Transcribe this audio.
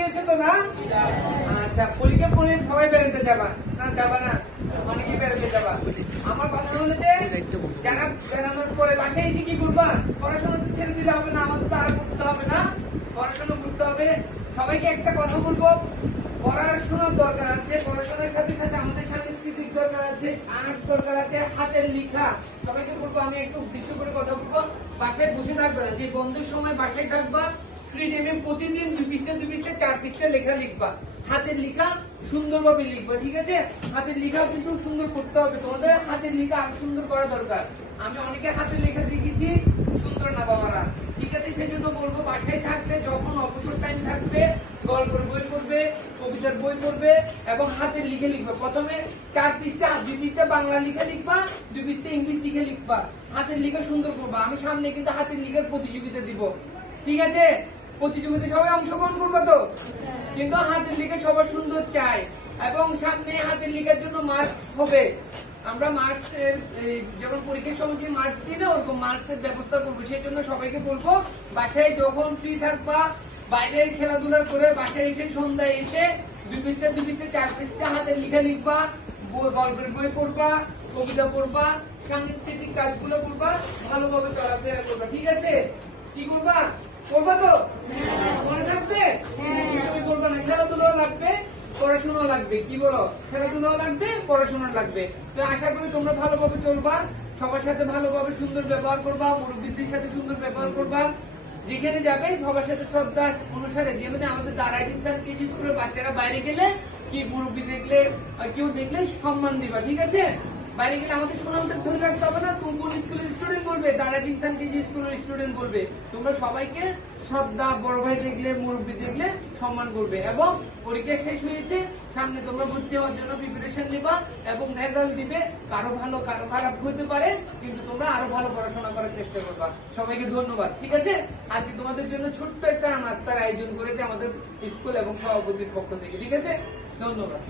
দিয়েছে তো না? আচ্ছা, পরীক্ষা পড়ে সবাই বেরোতে যাবা না? যাবা না? অনেকে বেরোতে যাবা। আমার কথা হলো যে যারা বেরোনোর পরে বাসায় এসে কি করবা? পড়াশোনা তো ছেড়ে দিলে হবে না, আমাদের তো আরো করতে হবে না? পড়াশোনা করতে হবে। সবাইকে একটা কথা বলবো, পড়াশোনার দরকার আছে, পড়াশোনার সাথে সাথে আমাদের সাংস্কৃতিক দরকার আছে, আর্ট দরকার আছে, হাতের লেখা। সবাইকে বলবো, আমি একটু উদ্দেশ্য করে কথা বলবো, বাসায় বসে থাকবে না, যে বন্ধুর সময় বাসায় থাকবা, ফ্রি টাইমে প্রতিদিন 2 পৃষ্ঠা 2 পৃষ্ঠা 4 পৃষ্ঠা লেখা লিখবা, হাতের লেখা সুন্দরভাবে লিখবা, ঠিক আছে? হাতের লেখা কিন্তু সুন্দর করতে হবে, তোমাদের হাতের লেখা আরো সুন্দর করা দরকার। আমি অনেকের হাতের লেখা দেখেছি সুন্দর না বাবারা, ঠিক আছে? সেই জন্য বলবো, বাসায় থাকলে যখন অবসর টাইম থাকবে গল্পের বই পড়বে, কবিতার বই পড়বে এবং হাতের লিখে লিখবে। প্রথমে 4 পৃষ্ঠা 2 পৃষ্ঠা বাংলা লিখে লিখবা, 2 পৃষ্ঠা ইংলিশ লিখে লিখবা, হাতের লিখা সুন্দর করবা। আমি সামনে কিন্তু হাতের লিখার প্রতিযোগিতা দিব, ঠিক আছে? প্রতিযোগিতায় সবাই অংশগ্রহণ করবে তো? কিন্তু হাতের লিখে সবার সুন্দর চাই এবং সামনে হাতের লিখার জন্য মার্কস হবে। আমরা মার্কস যেমন পরীক্ষার সময় যে মার্কস দিই না, ওরকম মার্কসের ব্যবস্থা করবো। সেই জন্য সবাইকে বলবো, বাসায় যখন ফ্রি থাকবা, বাইরে খেলাধুলা করে বাসায় এসে সন্ধ্যায় এসে 2 পৃষ্ঠা 2 পৃষ্ঠা 4 পৃষ্ঠা হাতের লিখা লিখবা, গল্পের বই পড়বা, কবিতা পড়বা, সাংস্কৃতিক কাজগুলো করবা, ভালোভাবে চলাফেরা করবা, ঠিক আছে? কি করবা? করবা তো? মনে থাকবে? তুমি করবা না? খেলাধুলাও লাগবে, পড়াশোনা লাগবে। কি বলো? খেলাধুলাও লাগবে, পড়াশোনা লাগবে। তো আশা করি তোমরা ভালোভাবে চলবা, সবার সাথে ভালোভাবে সুন্দর ব্যবহার করবা, মুরব্বীদের সাথে সুন্দর ব্যবহার করবা, যেখানে যাবে সবার সাথে শ্রদ্ধা অনুসারে। যেমন আমাদের দাঁড়াই ইনসান কেজি স্কুলের বাচ্চারা বাইরে গেলে কি মুরব্বী দেখলে কেউ দেখলে সম্মান দিবা, ঠিক আছে? বাইরে গেলে আমাদের সুনামটা ধরে রাখতে হবে না। তুমি কোন স্কুলের স্টুডেন্ট বলবে? দাঁড়াই ইনসান কেজি স্কুলের স্টুডেন্ট বলবে। তোমরা সবাইকে শ্রদ্ধা, বড় ভাই দেখলে মুরব্বী দেখলে সম্মান করবে। এবং পরীক্ষা শেষ হয়েছে, সামনে তোমরা ভর্তি হওয়ার জন্য প্রিপারেশন নিবা এবং রেজাল্ট দিবে। কারো ভালো কারো খারাপ হতে পারে, কিন্তু তোমরা আরো ভালো পড়াশোনা করার চেষ্টা করবা। সবাইকে ধন্যবাদ, ঠিক আছে? আজকে তোমাদের জন্য ছোট্ট একটা নাস্তার আয়োজন করেছে আমাদের স্কুল এবং সভাপতির পক্ষ থেকে, ঠিক আছে? ধন্যবাদ।